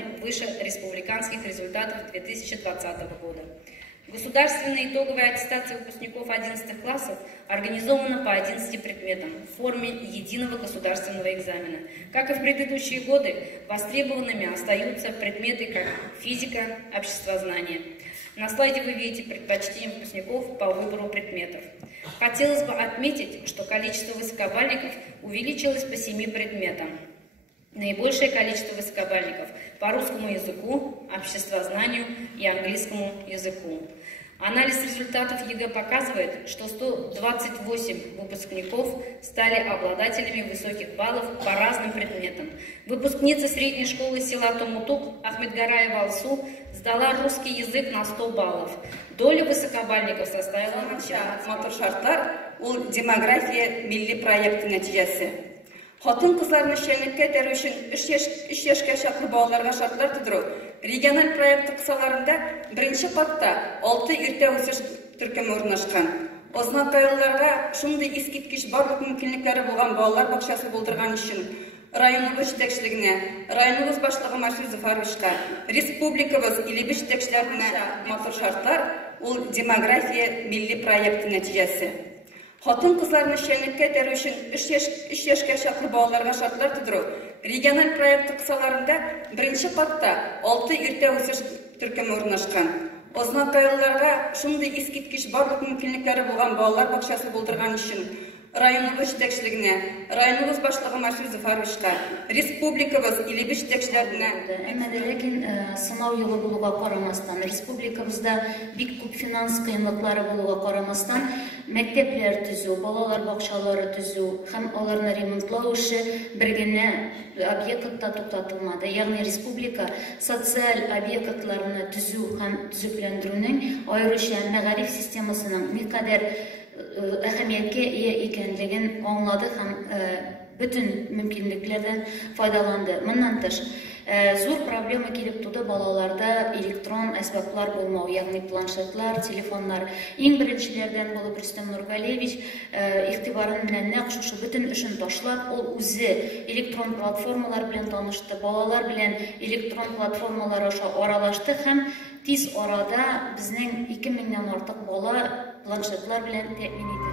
учетом выше республиканских результатов 2020 года. Государственная итоговая аттестация выпускников 11 классов организована по 11 предметам в форме единого государственного экзамена. Как и в предыдущие годы, востребованными остаются предметы как физика, обществознание. На слайде вы видите предпочтения выпускников по выбору предметов. Хотелось бы отметить, что количество высокобальников увеличилось по 7 предметам. Наибольшее количество высокобальников по русскому языку, обществознанию и английскому языку. Анализ результатов ЕГЭ показывает, что 128 выпускников стали обладателями высоких баллов по разным предметам. Выпускница средней школы села Томутук Ахмедгараева Алсу сдала русский язык на 100 баллов. Доля высокобальников составила матур шартлар ул демография милли проекты нәтижесі. Хатын кызларны шәллеккә тәрү өчен 3 яшькә чаклы балаларга шартлар тудыру региональ проекты кысаларында беренче катта 6 иртә үсеш төркеме урнашкан. Ознакайларга шундый искиткеч барлык мөмкинлекләре булган балалар бакчасы булдырган өчен районыбыз җитәкчелегенә, районыбыз башлыгы Маршрут Зафаровичка, республикабыз Илебеш җитәкчеләренә матур шартлар ул демография милли проекты нәтиҗәсе. Хатын кызларны шәллеккә тәрү өчен 3 яшькә чаклы балаларга шартлар тудыру региональ проекты кысаларында беренче катта 6 иртә үсеш төркеме урнашкан. Ознакайларга шундый искиткеч барлык мөмкинлекләре булган балалар бакчасы булдырган өчен районыбыз җитәкчелегенә, районыбыз башлыгы Маршрут Зафаровичка, республикабыз Илебеш җитәкчеләренә. Әмма ләкин сынау юлы булуга карамастан, республикабызда бик күп финанс кыенлыклары булуга карамастан, мәктәпләр төзү, балалар бакчалары төзү һәм аларны ремонтлау эше бер генә объектта туктатылмады. Ягъни республика социаль объектларны төзү һәм төзекләндерүнең аеруча мәгариф системасының никадәр әһәмияткә ия икәнлеген аңлады һәм бүтән мөмкинлекләрдән файдаланды. Моннан тыш, зур проблема килеп туды балаларда электрон әсбаплар булмау, ягъни планшетлар, телефоннар. Иң беренчеләрдән булып Рөстәм Нургалиевич игътибарын белән нәкъ шушы бүтән эшен ташлап, ул үзе электрон платформалар белән танышты, балалар белән электрон платформалар аша аралашты һәм тиз арада безнең 2000 нән артык бала планшетлар белән тәэмин ителде.